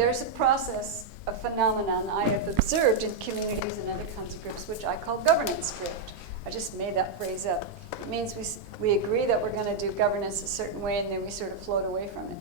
there's a process, a phenomenon I have observed in communities and other kinds of groups, which I call governance drift. I just made that phrase up. It means we agree that we're going to do governance a certain way, and then we sort of float away from it.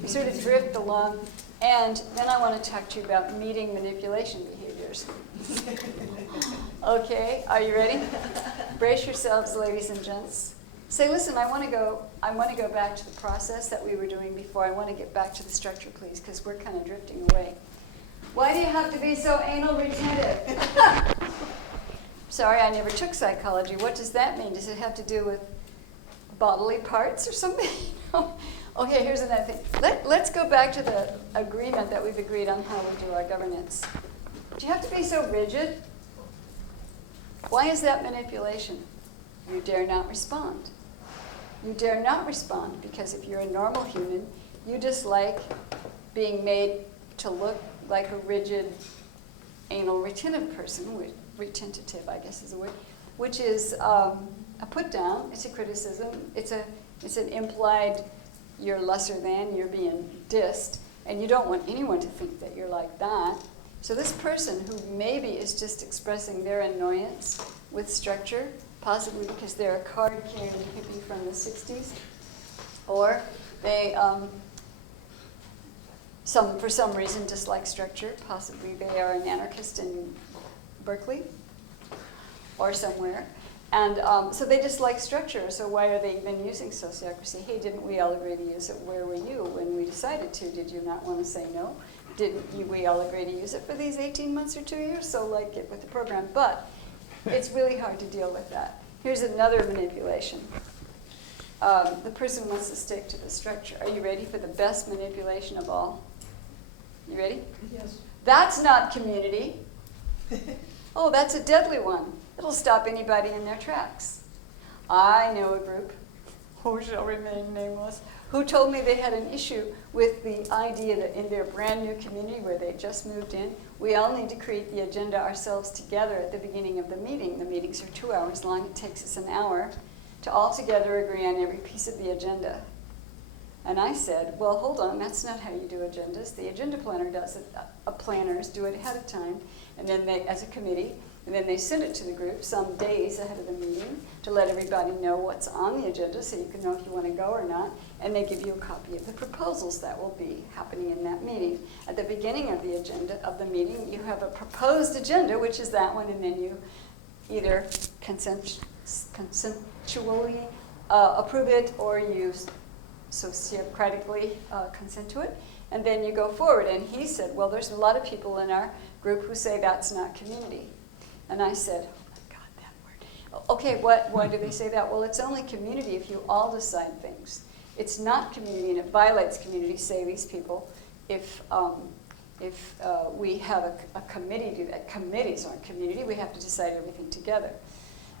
We sort of drift along. And then I want to talk to you about meeting manipulation behaviors. Okay, are you ready? Brace yourselves, ladies and gents. Say, listen, I want to go back to the process that we were doing before. I want to get back to the structure, please, because we're kind of drifting away. Why do you have to be so anal retentive? Sorry, I never took psychology. What does that mean? Does it have to do with bodily parts or something? Okay, here's another thing. Let's go back to the agreement that we've agreed on how we do our governance. Do you have to be so rigid? Why is that manipulation? You dare not respond. You dare not respond because if you're a normal human, you dislike being made to look like a rigid, anal retentive person, retentative, I guess is the word, which is a put down, it's a criticism, it's an implied you're lesser than, you're being dissed, and you don't want anyone to think that you're like that. So this person who maybe is just expressing their annoyance with structure, possibly because they're a card-carrying hippie from the 60s, or they, for some reason, dislike structure. Possibly they are an anarchist in Berkeley or somewhere. And so they dislike structure, so why are they even using sociocracy? Hey, didn't we all agree to use it? Where were you when we decided to? Did you not want to say no? Didn't we all agree to use it for these 18 months or 2 years? So like get with the program. But it's really hard to deal with that. Here's another manipulation. The person wants to stick to the structure. Are you ready for the best manipulation of all? You ready? Yes. That's not community. Oh, that's a deadly one. It'll stop anybody in their tracks. I know a group, who shall remain nameless, who told me they had an issue with the idea that in their brand new community where they just moved in, we all need to create the agenda ourselves together at the beginning of the meeting. The meetings are 2 hours long. It takes us an hour to all together agree on every piece of the agenda. And I said, well, hold on, that's not how you do agendas. The agenda planner does it. Planners do it ahead of time, and then they, as a committee, and then they send it to the group some days ahead of the meeting to let everybody know what's on the agenda so you can know if you want to go or not. And they give you a copy of the proposals that will be happening in that meeting. At the beginning of the agenda of the meeting, you have a proposed agenda, which is that one, and then you either consensually approve it or you sociocratically consent to it. And then you go forward. And he said, well, there's a lot of people in our group who say that's not community. And I said, oh my God, that word. Okay, why do they say that? Well, it's only community if you all decide things. It's not community, and it violates community, say these people, if we have a committee do that. Committees aren't community. We have to decide everything together.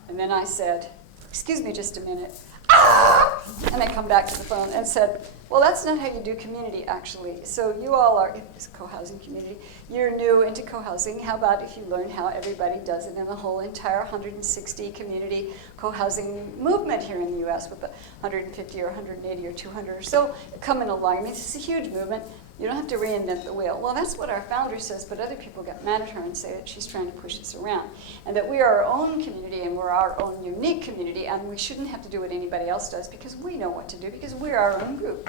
And then I said, excuse me just a minute. Ah! And I come back to the phone and said, well, that's not how you do community, actually. So you all are in this co-housing community. You're new into co-housing. How about if you learn how everybody does it in the whole entire 160 community co-housing movement here in the U.S. with the 150 or 180 or 200 or so coming along. I mean, it's a huge movement. You don't have to reinvent the wheel. Well, that's what our founder says, but other people get mad at her and say that she's trying to push us around. And that we are our own community and we're our own unique community and we shouldn't have to do what anybody else does because we know what to do because we're our own group.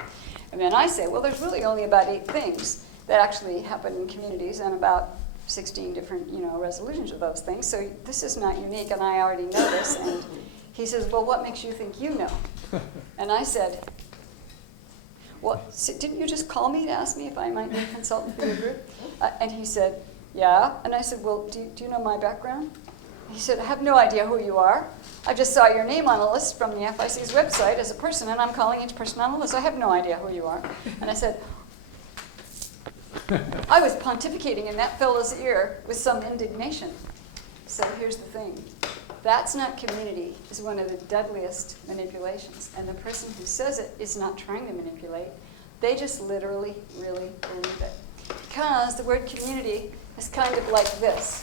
And then I say, well, there's really only about 8 things that actually happen in communities and about 16 different, resolutions of those things. So this is not unique and I already know this. And he says, well, what makes you think you know? And I said, well, didn't you just call me to ask me if I might be a consultant for your group? And he said, yeah. And I said, well, do you know my background? He said, I have no idea who you are. I just saw your name on a list from the FIC's website as a person, and I'm calling each person on the list. I have no idea who you are. And I said, I was pontificating in that fellow's ear with some indignation. So here's the thing. That's not community is one of the deadliest manipulations. And the person who says it is not trying to manipulate. They just literally, really believe it. Because the word community is kind of like this.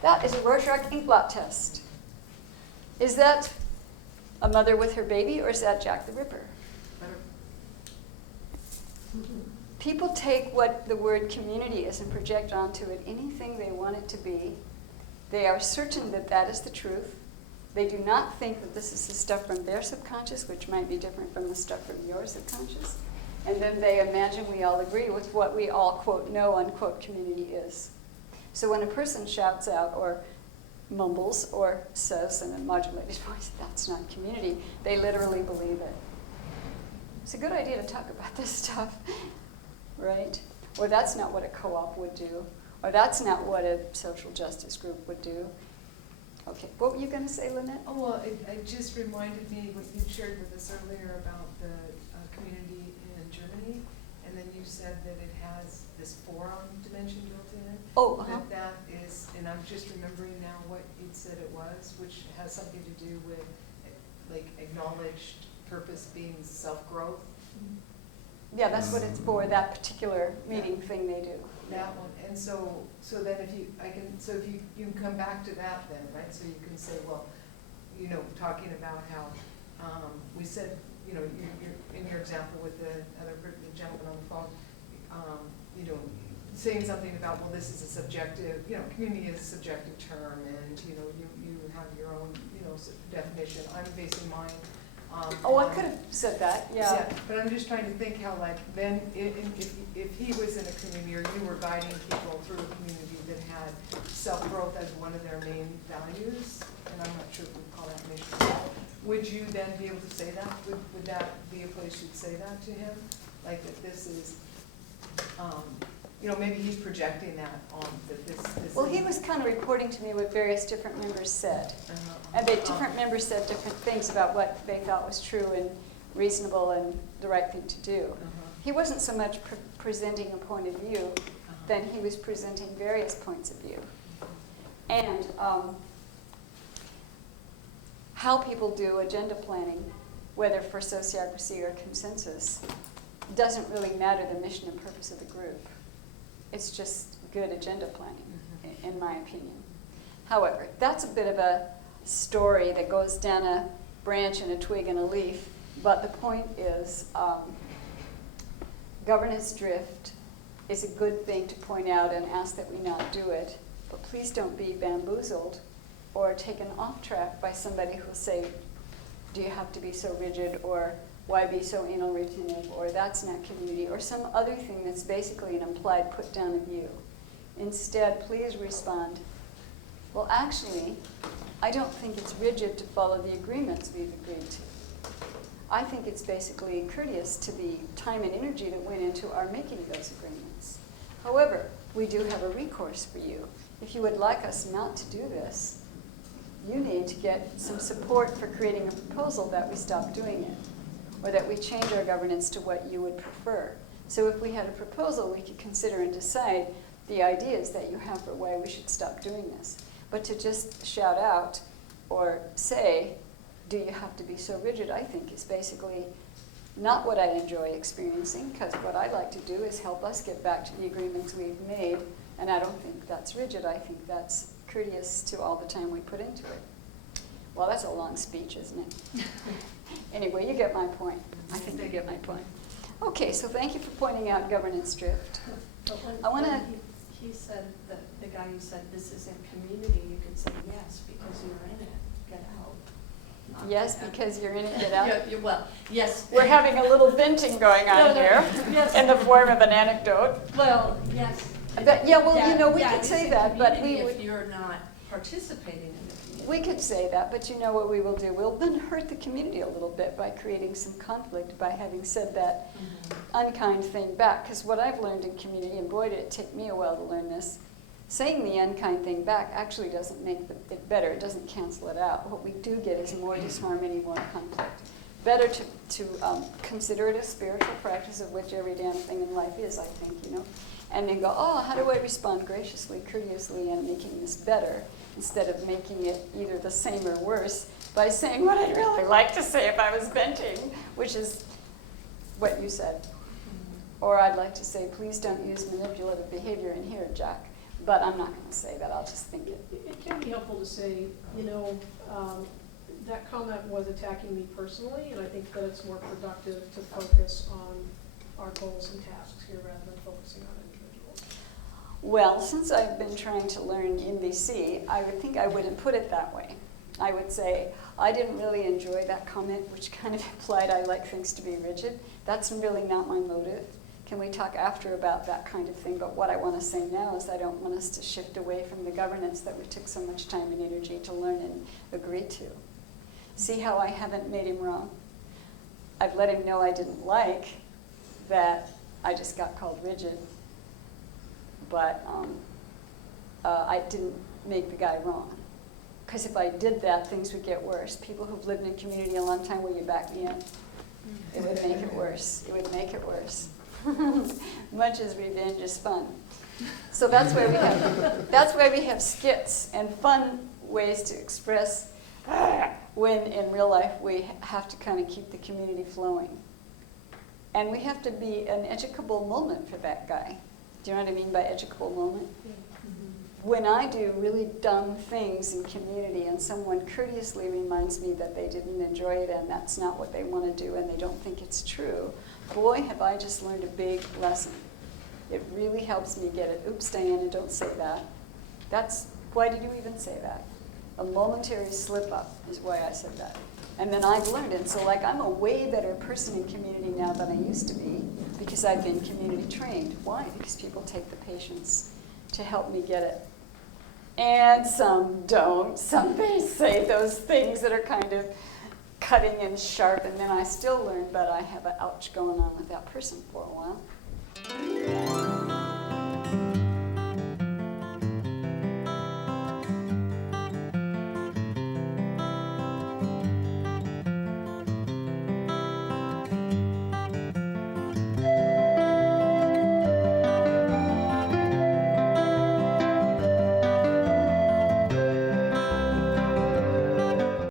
That is a Rorschach ink blot test. Is that a mother with her baby, or is that Jack the Ripper? People take what the word community is and project onto it anything they want it to be. They are certain that that is the truth. They do not think that this is the stuff from their subconscious, which might be different from the stuff from your subconscious. And then they imagine we all agree with what we all, quote, know, unquote, community is. So when a person shouts out or mumbles or says in a modulated voice, that's not community, they literally believe it. It's a good idea to talk about this stuff, right? Or that's not what a co-op would do. Or that's not what a social justice group would do. Okay, what were you going to say, Lynette? Oh, well, it just reminded me what you shared with us earlier about the community in Germany, and then you said that it has this forum dimension built in it. Oh, That is, and I'm just remembering now what you said it was, which has something to do with like acknowledged purpose being self-growth. Yeah, that's what it's for, that particular meeting thing they do. That one, and so then if you can come back to that then, right? So you can say, well, you know, talking about how we said, you know, you're in your example with the other gentleman on the phone, you know, saying something about, well, this is a subjective, you know, community is a subjective term, and you know, you have your own, you know, definition. I'm basing mine. I could have said that, yeah. But I'm just trying to think how, like, then if he was in a community, or you were guiding people through a community that had self-growth as one of their main values, and I'm not sure if we call that mission, would you then be able to say that? Would that be a place you'd say that to him? Like that this is, you know, maybe he's projecting that on that this. Well, he was kind of reporting to me what various different members said. And different members said different things about what they thought was true and reasonable and the right thing to do. He wasn't so much presenting a point of view, then he was presenting various points of view. And how people do agenda planning, whether for sociocracy or consensus, doesn't really matter the mission and purpose of the group. It's just good agenda planning, in my opinion. However, that's a bit of a story that goes down a branch and a twig and a leaf, but the point is governance drift is a good thing to point out and ask that we not do it, but please don't be bamboozled or taken off track by somebody who'll say, do you have to be so rigid, or why be so anal retentive, or that's not community, or some other thing that's basically an implied put down of you. Instead, please respond, well, actually, I don't think it's rigid to follow the agreements we've agreed to. I think it's basically courteous to the time and energy that went into our making those agreements. However, we do have a recourse for you. If you would like us not to do this, you need to get some support for creating a proposal that we stop doing it, or that we change our governance to what you would prefer. So if we had a proposal, we could consider and decide the ideas that you have for why we should stop doing this. But to just shout out or say, do you have to be so rigid, I think is basically not what I enjoy experiencing, because what I like to do is help us get back to the agreements we've made, and I don't think that's rigid. I think that's courteous to all the time we put into it. Well, that's a long speech, isn't it? Anyway, you get my point. I think you get my point. Okay, so thank you for pointing out governance drift. I want to... He said, that the guy who said this isn't community, you could say yes, because you're in it, get out. Yes, because you're in it, get out? Well, yes. We're having a little venting going on here yes. in the form of an anecdote. Well, yes. But, yeah, well, you know, we could say that, but we would... If you're not participating in the community. We could say that, but you know what we will do? We'll then hurt the community a little bit by creating some conflict by having said that unkind thing back. Because what I've learned in community, and boy did it take me a while to learn this, saying the unkind thing back actually doesn't make it better. It doesn't cancel it out. What we do get is more disharmony, more conflict. Better to consider it a spiritual practice, of which every damn thing in life is, I think, you know. And then go, oh, how do I respond graciously, courteously, and making this better, instead of making it either the same or worse by saying what I'd really like to say if I was venting, which is what you said. Or I'd like to say, please don't use manipulative behavior in here, Jack. But I'm not going to say that. I'll just think it. It can be helpful to say, you know, that comment was attacking me personally, and I think that it's more productive to focus on our goals and tasks here rather than focusing on individuals. Well, since I've been trying to learn NVC, I would think I wouldn't put it that way. I would say, I didn't really enjoy that comment, which kind of implied I like things to be rigid. That's really not my motive. Can we talk after about that kind of thing? But what I want to say now is I don't want us to shift away from the governance that we took so much time and energy to learn and agree to. See how I haven't made him wrong? I've let him know I didn't like that I just got called rigid. But I didn't make the guy wrong. Because if I did that, things would get worse. People who've lived in community a long time, will you back me up? It would make it worse. It would make it worse. Much as revenge is fun. So that's why we have skits and fun ways to express when in real life we have to kind of keep the community flowing. And we have to be an educable moment for that guy. Do you know what I mean by educable moment? When I do really dumb things in community and someone courteously reminds me that they didn't enjoy it and that's not what they want to do and they don't think it's true, boy, have I just learned a big lesson. It really helps me get it. Oops, Diana, don't say that. Why did you even say that? A momentary slip up is why I said that. And then I've learned it. So like I'm a way better person in community now than I used to be because I've been community trained. Why? Because people take the patience to help me get it. And some don't. Some may say those things that are kind of cutting and sharp, and then I still learn, but I have an ouch going on with that person for a while.